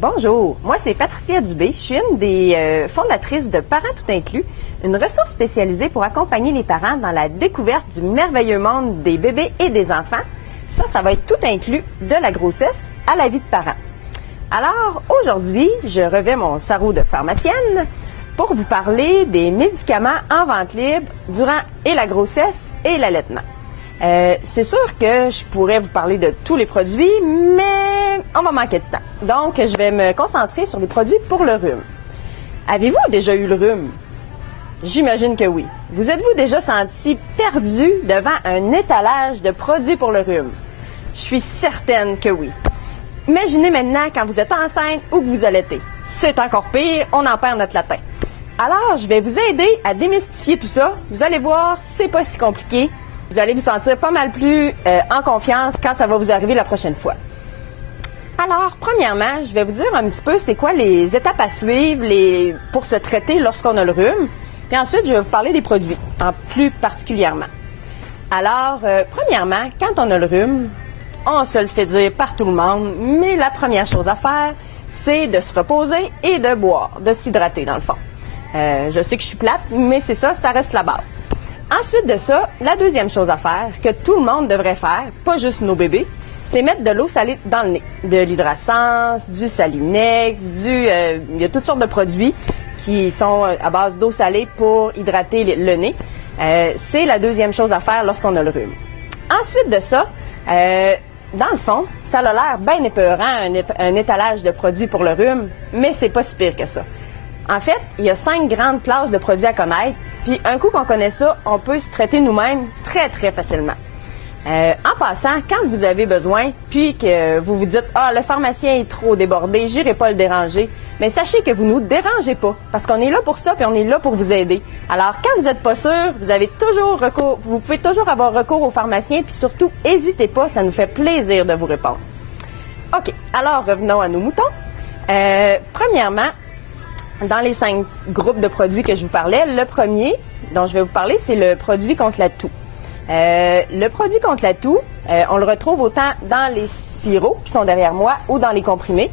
Bonjour, moi c'est Patricia Dubé. Je suis une des fondatrices de Parents Tout Inclus, une ressource spécialisée pour accompagner les parents dans la découverte du merveilleux monde des bébés et des enfants. Ça va être tout inclus de la grossesse à la vie de parents. Alors aujourd'hui, je revais mon sarrau de pharmacienne pour vous parler des médicaments en vente libre durant et la grossesse et l'allaitement. C'est sûr que je pourrais vous parler de tous les produits, mais on va manquer de temps. Donc, je vais me concentrer sur les produits pour le rhume. Avez-vous déjà eu le rhume? J'imagine que oui. Vous êtes-vous déjà senti perdu devant un étalage de produits pour le rhume? Je suis certaine que oui. Imaginez maintenant quand vous êtes enceinte ou que vous allaitez. C'est encore pire, on en perd notre latin. Alors, je vais vous aider à démystifier tout ça. Vous allez voir, c'est pas si compliqué. Vous allez vous sentir pas mal plus en confiance quand ça va vous arriver la prochaine fois. Alors, premièrement, je vais vous dire un petit peu c'est quoi les étapes à suivre pour se traiter lorsqu'on a le rhume. Puis ensuite, je vais vous parler des produits, en plus particulièrement. Alors, premièrement, quand on a le rhume, on se le fait dire par tout le monde, mais la première chose à faire, c'est de se reposer et de boire, de s'hydrater dans le fond. Je sais que je suis plate, mais c'est ça, ça reste la base. Ensuite de ça, la deuxième chose à faire, que tout le monde devrait faire, pas juste nos bébés, c'est mettre de l'eau salée dans le nez. De l'hydrasens, du Salinex, il y a toutes sortes de produits qui sont à base d'eau salée pour hydrater le nez. C'est la deuxième chose à faire lorsqu'on a le rhume. Ensuite de ça, dans le fond, ça a l'air bien épeurant, un étalage de produits pour le rhume, mais c'est pas si pire que ça. En fait, il y a 5 grandes classes de produits à connaître, puis un coup qu'on connaît ça, on peut se traiter nous-mêmes très, très facilement. En passant, quand vous avez besoin, puis que vous vous dites « Ah, le pharmacien est trop débordé, j'irai pas le déranger », mais sachez que vous nous dérangez pas, parce qu'on est là pour ça, puis on est là pour vous aider. Alors, quand vous n'êtes pas sûr, vous pouvez toujours avoir recours au pharmacien, puis surtout, n'hésitez pas, ça nous fait plaisir de vous répondre. OK, alors revenons à nos moutons. Premièrement, dans les 5 groupes de produits que je vous parlais, le premier dont je vais vous parler, c'est le produit contre la toux. Le produit contre la toux, on le retrouve autant dans les sirops qui sont derrière moi ou dans les comprimés.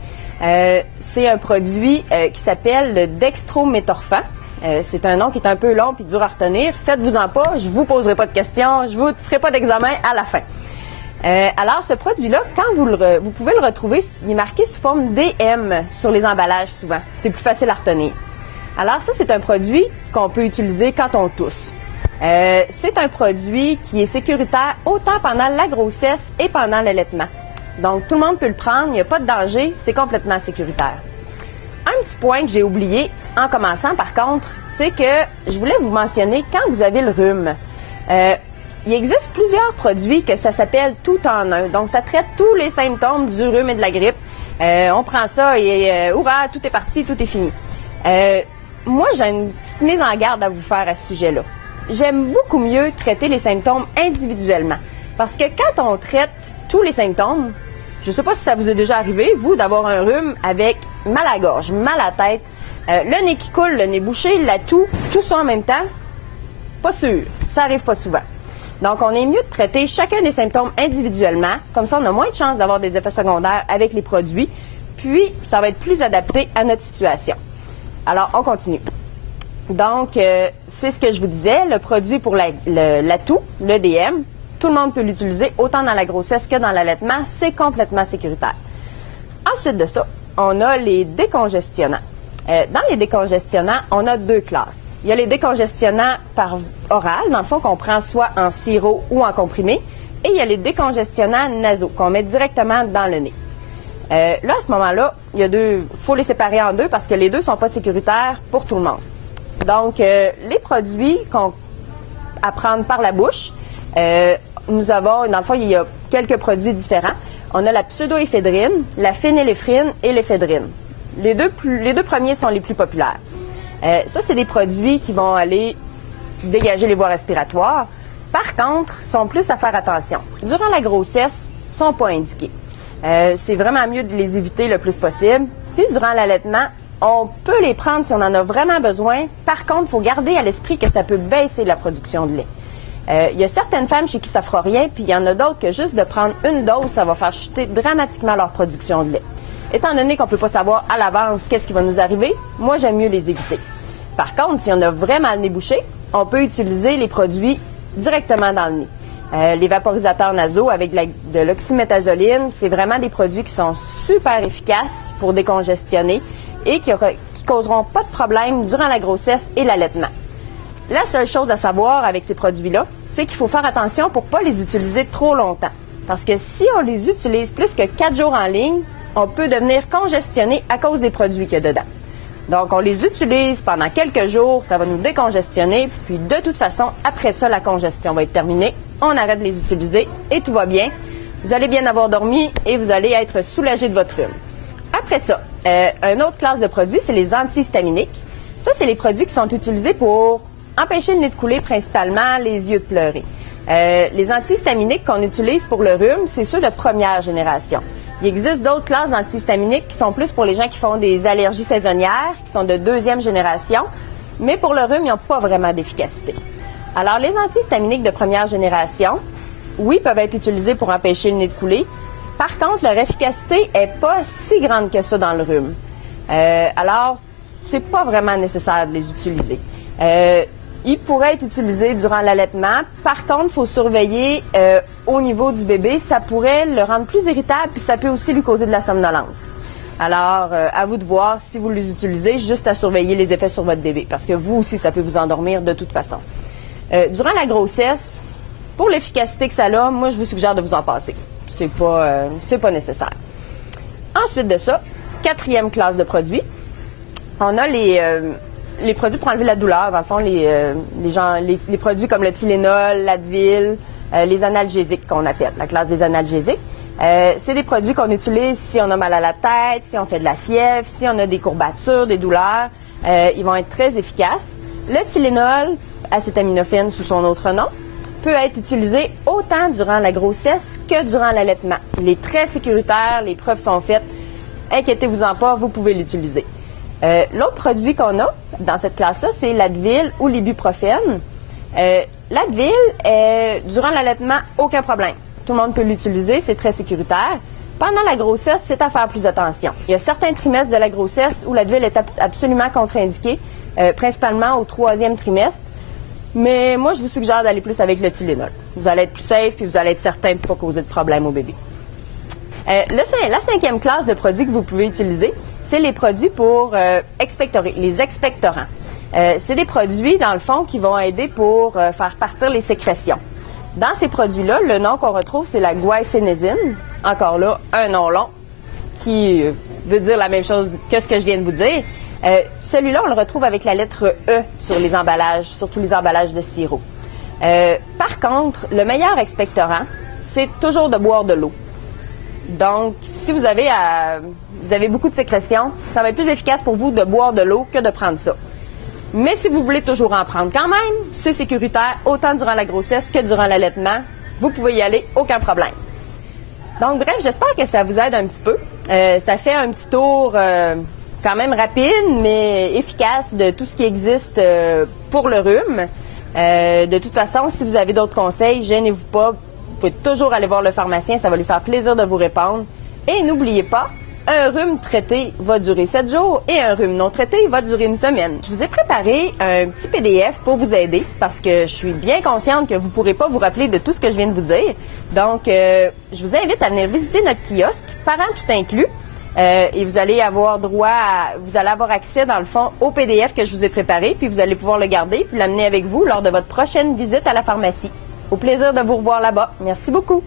C'est un produit qui s'appelle le dextrométhorphan. C'est un nom qui est un peu long et dur à retenir. Faites-vous-en pas, je vous poserai pas de questions, je vous ferai pas d'examen à la fin. Alors, ce produit-là, quand vous pouvez le retrouver, il est marqué sous forme DM sur les emballages souvent. C'est plus facile à retenir. Alors, ça, c'est un produit qu'on peut utiliser quand on tousse. C'est un produit qui est sécuritaire autant pendant la grossesse et pendant l'allaitement. Donc, tout le monde peut le prendre, il n'y a pas de danger, c'est complètement sécuritaire. Un petit point que j'ai oublié en commençant, par contre, c'est que je voulais vous mentionner quand vous avez le rhume. Il existe plusieurs produits que ça s'appelle tout en un. Donc, ça traite tous les symptômes du rhume et de la grippe. On prend ça et hurrah, tout est parti, tout est fini. Moi, j'ai une petite mise en garde à vous faire à ce sujet-là. J'aime beaucoup mieux traiter les symptômes individuellement. Parce que quand on traite tous les symptômes, je ne sais pas si ça vous est déjà arrivé, vous, d'avoir un rhume avec mal à la gorge, mal à la tête, le nez qui coule, le nez bouché, la toux, tout ça en même temps, pas sûr, ça arrive pas souvent. Donc, on est mieux de traiter chacun des symptômes individuellement. Comme ça, on a moins de chances d'avoir des effets secondaires avec les produits. Puis, ça va être plus adapté à notre situation. Alors, on continue. Donc, c'est ce que je vous disais. Le produit pour la toux, le DM, tout le monde peut l'utiliser autant dans la grossesse que dans l'allaitement. C'est complètement sécuritaire. Ensuite de ça, on a les décongestionnants. Dans les décongestionnants, on a 2 classes. Il y a les décongestionnants par oral, dans le fond, qu'on prend soit en sirop ou en comprimé. Et il y a les décongestionnants nasaux, qu'on met directement dans le nez. Là, à ce moment-là, faut les séparer en 2 parce que les 2 ne sont pas sécuritaires pour tout le monde. Donc, les produits à prendre par la bouche, nous avons, dans le fond, il y a quelques produits différents. On a la pseudoéphédrine, la phényléphrine et l'éphédrine. Les deux premiers sont les plus populaires. Ça, c'est des produits qui vont aller dégager les voies respiratoires. Par contre, sont plus à faire attention. Durant la grossesse, ils ne sont pas indiqués. C'est vraiment mieux de les éviter le plus possible. Puis, durant l'allaitement, on peut les prendre si on en a vraiment besoin. Par contre, il faut garder à l'esprit que ça peut baisser la production de lait. Il y a certaines femmes chez qui ça ne fera rien, puis il y en a d'autres que juste de prendre une dose, ça va faire chuter dramatiquement leur production de lait. Étant donné qu'on ne peut pas savoir à l'avance qu'est-ce qui va nous arriver, moi j'aime mieux les éviter. Par contre, si on a vraiment le nez bouché, on peut utiliser les produits directement dans le nez. Les vaporisateurs nasaux avec de l'oxymétazoline, c'est vraiment des produits qui sont super efficaces pour décongestionner et qui causeront pas de problème durant la grossesse et l'allaitement. La seule chose à savoir avec ces produits-là, c'est qu'il faut faire attention pour ne pas les utiliser trop longtemps. Parce que si on les utilise plus que 4 jours en ligne, on peut devenir congestionné à cause des produits qu'il y a dedans. Donc, on les utilise pendant quelques jours, ça va nous décongestionner, puis de toute façon, après ça, la congestion va être terminée, on arrête de les utiliser et tout va bien. Vous allez bien avoir dormi et vous allez être soulagé de votre rhume. Après ça, une autre classe de produits, c'est les antihistaminiques. Ça, c'est les produits qui sont utilisés pour empêcher le nez de couler, principalement les yeux de pleurer. Les antihistaminiques qu'on utilise pour le rhume, c'est ceux de première génération. Il existe d'autres classes d'antihistaminiques qui sont plus pour les gens qui font des allergies saisonnières, qui sont de deuxième génération, mais pour le rhume, ils n'ont pas vraiment d'efficacité. Alors, les antihistaminiques de première génération, oui, peuvent être utilisés pour empêcher le nez de couler. Par contre, leur efficacité n'est pas si grande que ça dans le rhume. Alors, c'est pas vraiment nécessaire de les utiliser. Ils pourraient être utilisés durant l'allaitement. Par contre, il faut surveiller au niveau du bébé. Ça pourrait le rendre plus irritable, puis ça peut aussi lui causer de la somnolence. Alors, à vous de voir si vous les utilisez, juste à surveiller les effets sur votre bébé, parce que vous aussi, ça peut vous endormir de toute façon. Durant la grossesse, pour l'efficacité que ça a, moi, je vous suggère de vous en passer. C'est pas nécessaire. Ensuite de ça, 4e classe de produits. On a les produits pour enlever la douleur, dans le fond, les produits comme le Tylenol, l'Advil, les analgésiques qu'on appelle, la classe des analgésiques. C'est des produits qu'on utilise si on a mal à la tête, si on fait de la fièvre, si on a des courbatures, des douleurs. Ils vont être très efficaces. Le Tylenol, acétaminophène sous son autre nom, peut être utilisé autant durant la grossesse que durant l'allaitement. Il est très sécuritaire, les preuves sont faites. Inquiétez-vous-en pas, vous pouvez l'utiliser. L'autre produit qu'on a dans cette classe-là, c'est l'Advil ou l'ibuprofène. L'Advil, durant l'allaitement, aucun problème. Tout le monde peut l'utiliser, c'est très sécuritaire. Pendant la grossesse, c'est à faire plus attention. Il y a certains trimestres de la grossesse où l'Advil est absolument contre-indiqué, principalement au 3e trimestre. Mais moi, je vous suggère d'aller plus avec le Tylenol. Vous allez être plus safe puis vous allez être certain de ne pas causer de problème au bébé. La 5e classe de produits que vous pouvez utiliser, c'est les produits pour expectorer, les expectorants. C'est des produits, dans le fond, qui vont aider pour faire partir les sécrétions. Dans ces produits-là, le nom qu'on retrouve, c'est la guaifénésine. Encore là, un nom long qui veut dire la même chose que ce que je viens de vous dire. Celui-là, on le retrouve avec la lettre E sur les emballages, surtout les emballages de sirop. Par contre, le meilleur expectorant, c'est toujours de boire de l'eau. Donc, si vous avez beaucoup de sécrétions, ça va être plus efficace pour vous de boire de l'eau que de prendre ça. Mais si vous voulez toujours en prendre quand même, c'est sécuritaire autant durant la grossesse que durant l'allaitement. Vous pouvez y aller, aucun problème. Donc, bref, j'espère que ça vous aide un petit peu. Ça fait un petit tour quand même rapide, mais efficace de tout ce qui existe pour le rhume. De toute façon, si vous avez d'autres conseils, gênez-vous pas. Vous pouvez toujours aller voir le pharmacien, ça va lui faire plaisir de vous répondre. Et n'oubliez pas, un rhume traité va durer 7 jours et un rhume non traité va durer une semaine. Je vous ai préparé un petit PDF pour vous aider parce que je suis bien consciente que vous ne pourrez pas vous rappeler de tout ce que je viens de vous dire. Donc, je vous invite à venir visiter notre kiosque, Parents tout inclus. Et vous allez avoir accès, dans le fond, au PDF que je vous ai préparé, puis vous allez pouvoir le garder puis l'amener avec vous lors de votre prochaine visite à la pharmacie. Au plaisir de vous revoir là-bas. Merci beaucoup.